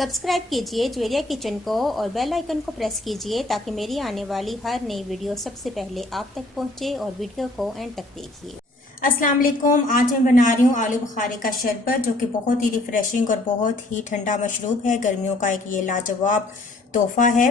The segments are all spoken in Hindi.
सब्सक्राइब कीजिए ज्वेरिया किचन को और बेल आइकन को प्रेस कीजिए ताकि मेरी आने वाली हर नई वीडियो सबसे पहले आप तक पहुंचे और वीडियो को एंड तक देखिए। अस्सलाम वालेकुम। आज मैं बना रही हूँ आलू बुखारे का शरबत, जो कि बहुत ही रिफ्रेशिंग और बहुत ही ठंडा मशरूब है। गर्मियों का एक ये लाजवाब तोहफा है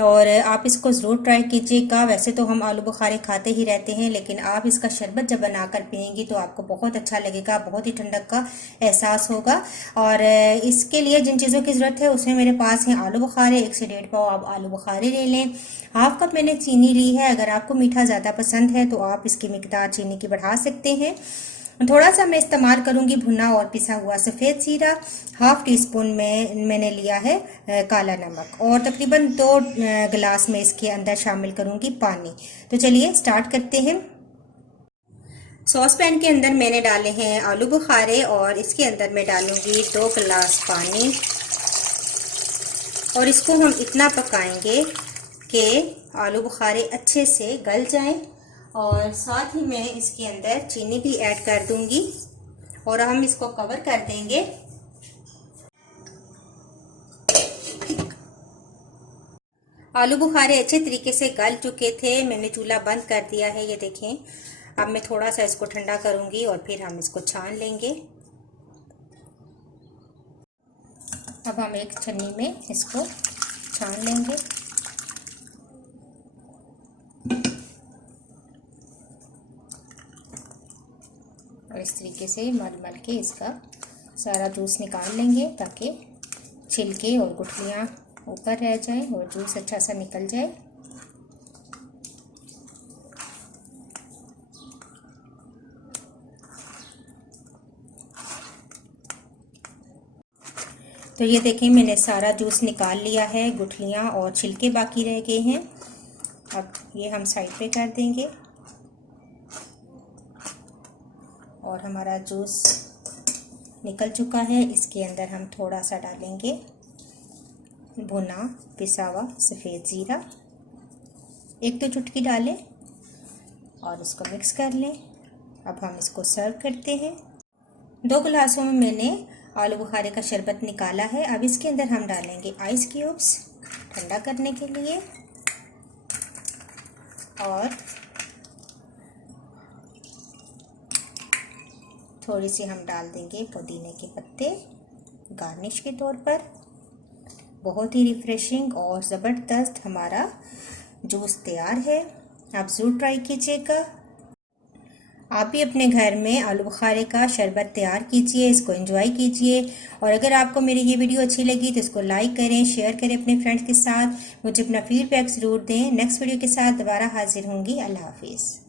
और आप इसको ज़रूर ट्राई कीजिएगा। वैसे तो हम आलू बुखारे खाते ही रहते हैं, लेकिन आप इसका शरबत जब बनाकर पिएंगी तो आपको बहुत अच्छा लगेगा, बहुत ही ठंडक का एहसास होगा। और इसके लिए जिन चीज़ों की ज़रूरत है उसमें मेरे पास है आलू बुखारे, 1 से 1.5 पाव आप आलू बुखारे ले लें। हाफ कप मैंने चीनी ली है। अगर आपको मीठा ज़्यादा पसंद है तो आप इसकी मिकदार चीनी की बढ़ा सकते हैं। थोड़ा सा मैं इस्तेमाल करूंगी भुना और पिसा हुआ सफ़ेद जीरा। हाफ टी स्पून में मैंने लिया है काला नमक और तकरीबन 2 गिलास में इसके अंदर शामिल करूंगी पानी। तो चलिए स्टार्ट करते हैं। सॉस पैन के अंदर मैंने डाले हैं आलू बुखारे और इसके अंदर मैं डालूंगी 2 गिलास पानी और इसको हम इतना पकाएंगे कि आलू बुखारे अच्छे से गल जाएं। और साथ ही मैं इसके अंदर चीनी भी ऐड कर दूंगी और हम इसको कवर कर देंगे। आलू बुखारे अच्छे तरीके से गल चुके थे। मैंने चूल्हा बंद कर दिया है, ये देखें। अब मैं थोड़ा सा इसको ठंडा करूंगी और फिर हम इसको छान लेंगे। अब हम एक छन्नी में इसको छान लेंगे। और इस तरीके से मल के इसका सारा जूस निकाल लेंगे ताकि छिलके और गुठलियाँ ऊपर रह जाएं और जूस अच्छा सा निकल जाए। तो ये देखें, मैंने सारा जूस निकाल लिया है, गुठलियाँ और छिलके बाकी रह गए हैं। अब ये हम साइड पे कर देंगे और हमारा जूस निकल चुका है। इसके अंदर हम थोड़ा सा डालेंगे भुना पिसा हुआ सफ़ेद ज़ीरा, 1-2 चुटकी डालें और इसको मिक्स कर लें। अब हम इसको सर्व करते हैं। 2 गिलासों में मैंने आलू बुखारे का शरबत निकाला है। अब इसके अंदर हम डालेंगे आइस क्यूब्स ठंडा करने के लिए और थोड़ी सी हम डाल देंगे पुदीने के पत्ते गार्निश के तौर पर। बहुत ही रिफ्रेशिंग और ज़बरदस्त हमारा जूस तैयार है। आप ज़रूर ट्राई कीजिएगा। आप भी अपने घर में आलू बुखारे का शरबत तैयार कीजिए, इसको एंजॉय कीजिए। और अगर आपको मेरी ये वीडियो अच्छी लगी तो इसको लाइक करें, शेयर करें अपने फ्रेंड्स के साथ। मुझे अपना फीडबैक ज़रूर दें। नेक्स्ट वीडियो के साथ दोबारा हाजिर होंगी। अल्लाह हाफिज़।